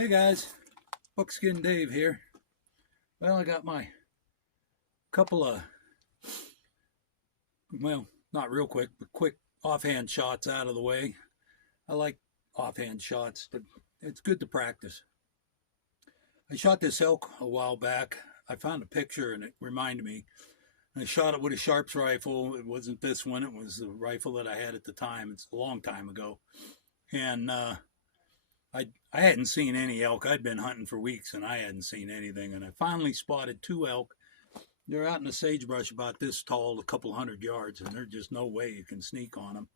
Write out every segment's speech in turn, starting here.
Hey guys, BuckskinDave here. Well, I got my couple of, well, not real quick, but quick offhand shots out of the way. I like offhand shots, but it's good to practice. I shot this elk a while back. I found a picture and it reminded me. I shot it with a Sharps rifle. It wasn't this one. It was the rifle that I had at the time. It's a long time ago. And I hadn't seen any elk. I'd been hunting for weeks and I hadn't seen anything. And I finally spotted two elk. They're out in the sagebrush about this tall, a couple 100 yards, and there's just no way you can sneak on them.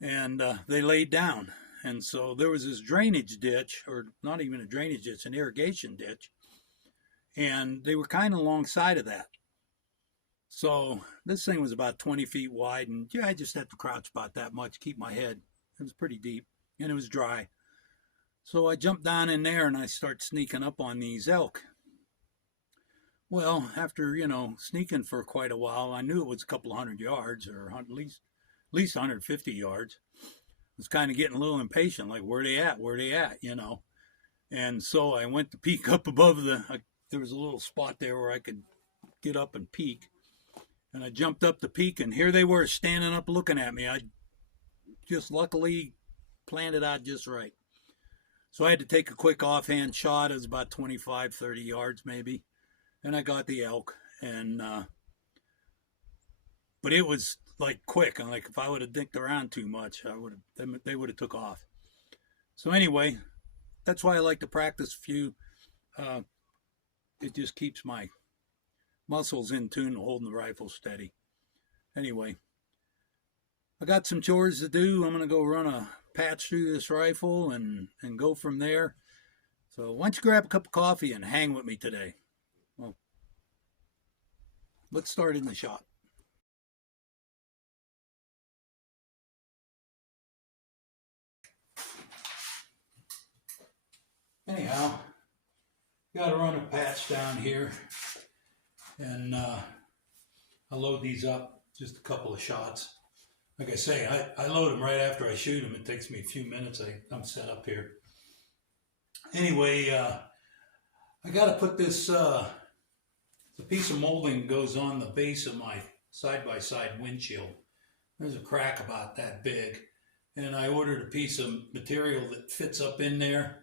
And they laid down. And so there was this drainage ditch, or not even a drainage ditch, an irrigation ditch. And they were kind of alongside of that. So this thing was about 20 feet wide. And yeah, I just had to crouch about that much, keep my head. It was pretty deep and it was dry. So I jumped down in there and I start sneaking up on these elk. Well, after, sneaking for quite a while, I knew it was a couple 100 yards or at least 150 yards. I was kind of getting a little impatient, like, where they at, And so I went to peek up above there was a little spot there where I could get up and peek. And I jumped up to peek, and here they were standing up looking at me. I just luckily planned it out just right. So I had to take a quick offhand shot. It was about 25, 30 yards maybe. And I got the elk. And but it was like quick. And like if I would have dinked around too much, they would have took off. So anyway, that's why I like to practice a few. It just keeps my muscles in tune, holding the rifle steady. Anyway, I got some chores to do. I'm going to go run a patch through this rifle and go from there. So why don't you grab a cup of coffee and hang with me today? Well, let's start in the shot. Anyhow, got to run a patch down here. And I load these up, just a couple of shots. Like I say, I load them right after I shoot them. It takes me a few minutes. I'm set up here. Anyway, I got to put this, the piece of molding goes on the base of my side-by-side windshield. There's a crack about that big. And I ordered a piece of material that fits up in there,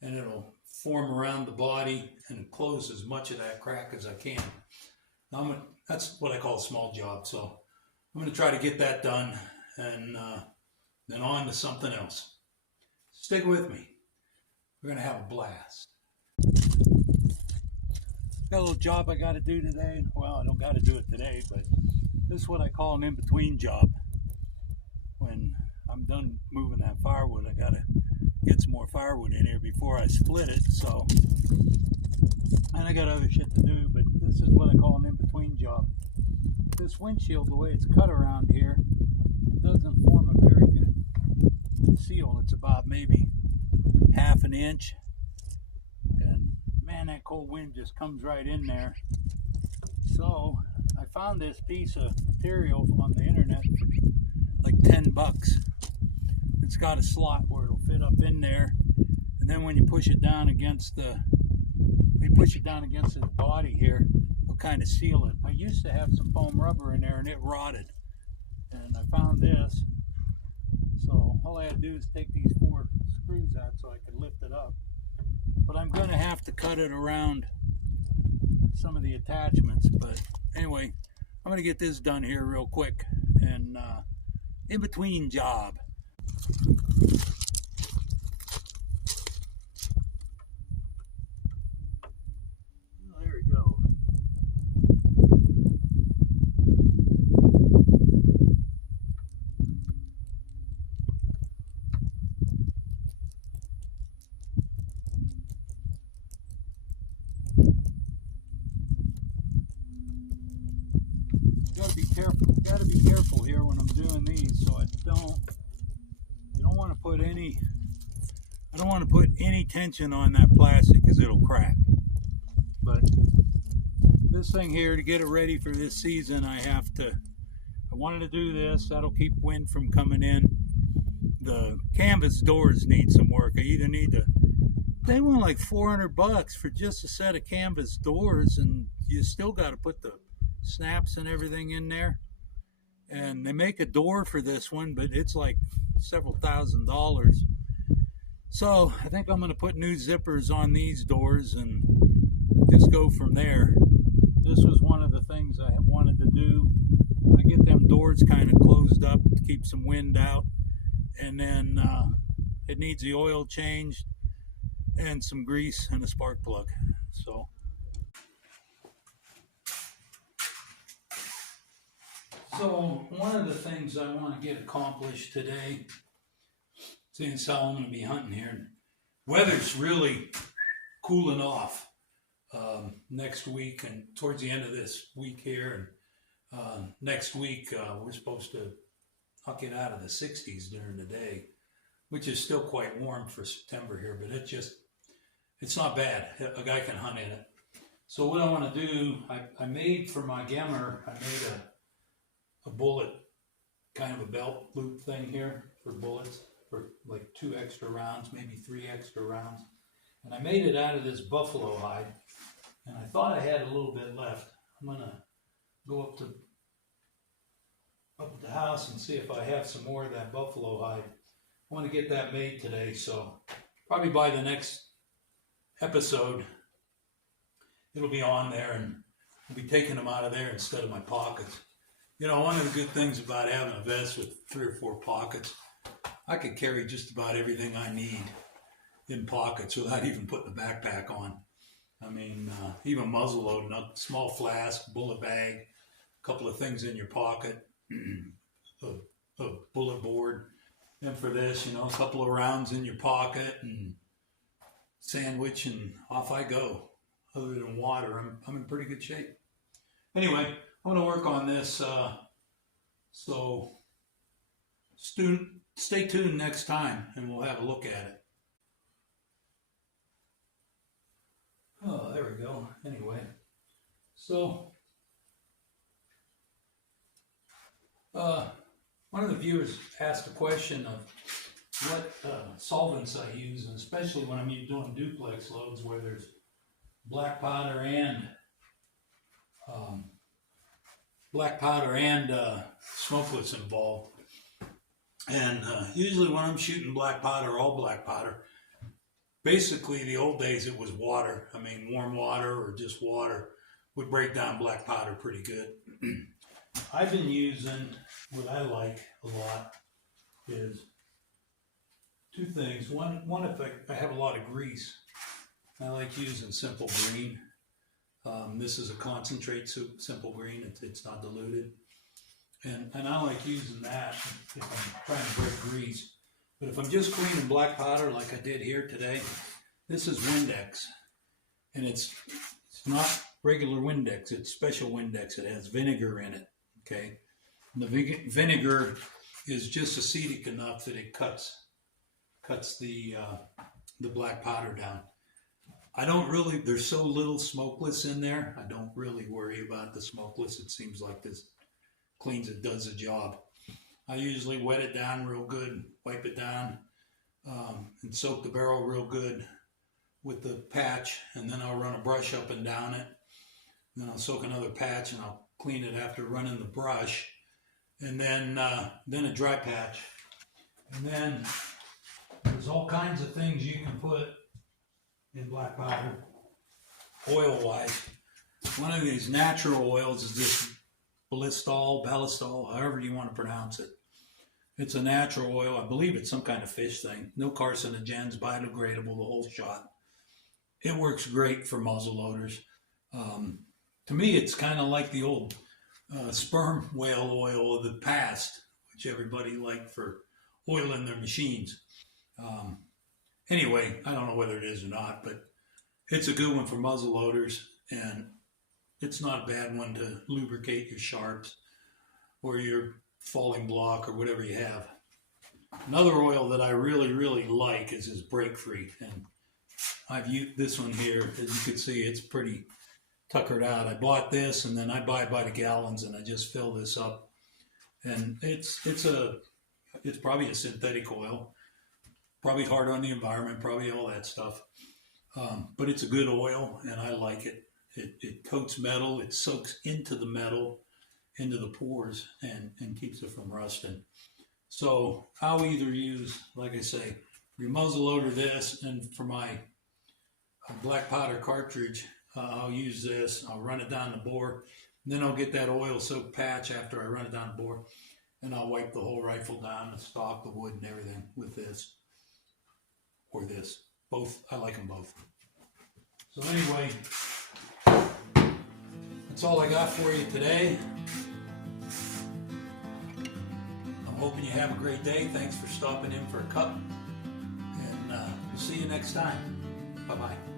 and it'll form around the body and close as much of that crack as I can. That's what I call a small job. So I'm going to try to get that done and then on to something else. Stick with me. We're going to have a blast. Got a little job I got to do today. Well, I don't got to do it today, but this is what I call an in-between job. When I'm done moving that firewood, I got to get some more firewood in here before I split it. So, and I got other shit to do, but this is what I call an in-between job. This windshield, the way it's cut around here, it doesn't form a very good seal. It's about maybe half an inch. And man, that cold wind just comes right in there. So I found this piece of material on the internet for like $10. It's got a slot where it'll fit up in there, and then when you push it down against the body here, it'll kind of seal it. I used to have some foam rubber in there and it rotted, and I found this. So all I had to do is take these 4 screws out so I could lift it up. But I'm going to have to cut it around some of the attachments. But anyway, I'm going to get this done here real quick, and in between job. There we go. Gotta be careful here when I'm doing these, so I don't want to put any tension on that plastic because it'll crack. But this thing here, to get it ready for this season, I wanted to do this. That'll keep wind from coming in. the canvas doors need some work. I either need to, they want like $400 for just a set of canvas doors, and you still got to put the snaps and everything in there. And they make a door for this one, but it's like several $1,000s. So I think I'm going to put new zippers on these doors and just go from there. This was one of the things I wanted to do. I get them doors kind of closed up to keep some wind out, and then it needs the oil changed and some grease and a spark plug. So one of the things I want to get accomplished today, seeing as how I'm going to be hunting here, weather's really cooling off next week and towards the end of this week here, and next week we're supposed to huck it out of the 60s during the day, which is still quite warm for September here, but it's not bad. A guy can hunt in it. So what I want to do, I made for my gemmer, I made a bullet, kind of a belt loop thing here for bullets, for like 2 extra rounds, maybe 3 extra rounds. And I made it out of this buffalo hide, and I thought I had a little bit left. I'm gonna go up at the house and see if I have some more of that buffalo hide. I want to get that made today, so probably by the next episode it'll be on there, and I'll be taking them out of there instead of my pockets. You know, one of the good things about having a vest with 3 or 4 pockets, I could carry just about everything I need in pockets without even putting the backpack on. I mean, even muzzle loading, a small flask, bullet bag, a couple of things in your pocket, a bullet board. And for this, you know, a couple of rounds in your pocket and sandwich, and off I go. Other than water, I'm in pretty good shape. Anyway, I'm going to work on this, so stay tuned next time and we'll have a look at it. Oh, there we go. Anyway, so one of the viewers asked a question of what solvents I use, and especially when I'm doing duplex loads where there's black powder and smokeless involved. And usually when I'm shooting black powder, all black powder, basically the old days it was water. I mean, warm water or just water would break down black powder pretty good. I've been using, what I like a lot is 2 things. One if I have a lot of grease, I like using Simple Green. This is a concentrate Simple Green. It's not diluted. And I like using that if I'm trying to break grease. But if I'm just cleaning black powder like I did here today, this is Windex. And it's not regular Windex, it's special Windex. It has vinegar in it, okay? And the vinegar is just acetic enough that it cuts the black powder down. I don't really, there's so little smokeless in there, I don't really worry about the smokeless. It seems like this cleans it, does the job. I usually wet it down real good, wipe it down, and soak the barrel real good with the patch, and then I'll run a brush up and down it. Then I'll soak another patch and I'll clean it after running the brush, and then a dry patch. And then there's all kinds of things you can put in black powder, oil-wise. One of these natural oils is this ballistol, however you want to pronounce it. It's a natural oil. I believe it's some kind of fish thing. No carcinogens, biodegradable, the whole shot. It works great for muzzle loaders. To me, it's kind of like the old sperm whale oil of the past, which everybody liked for oiling their machines. Anyway, I don't know whether it is or not, but it's a good one for muzzle loaders, and it's not a bad one to lubricate your sharps or your falling block or whatever you have. Another oil that I really, really like is this Break Free, and I've used this one here. As you can see, it's pretty tuckered out. I bought this, and then I buy by the gallons, and I just fill this up. And it's a It's probably a synthetic oil, probably hard on the environment, probably all that stuff. But it's a good oil, and I like it. It coats metal, it soaks into the metal, into the pores, and keeps it from rusting. So I'll either use, like I say, your muzzle loader this, and for my black powder cartridge, I'll use this. I'll run it down the bore, and then I'll get that oil soaked patch after I run it down the bore, and I'll wipe the whole rifle down, the stock, the wood, and everything with this or this. Both, I like them both. So anyway, that's all I got for you today. I'm hoping you have a great day. Thanks for stopping in for a cup, and we'll see you next time. Bye-bye.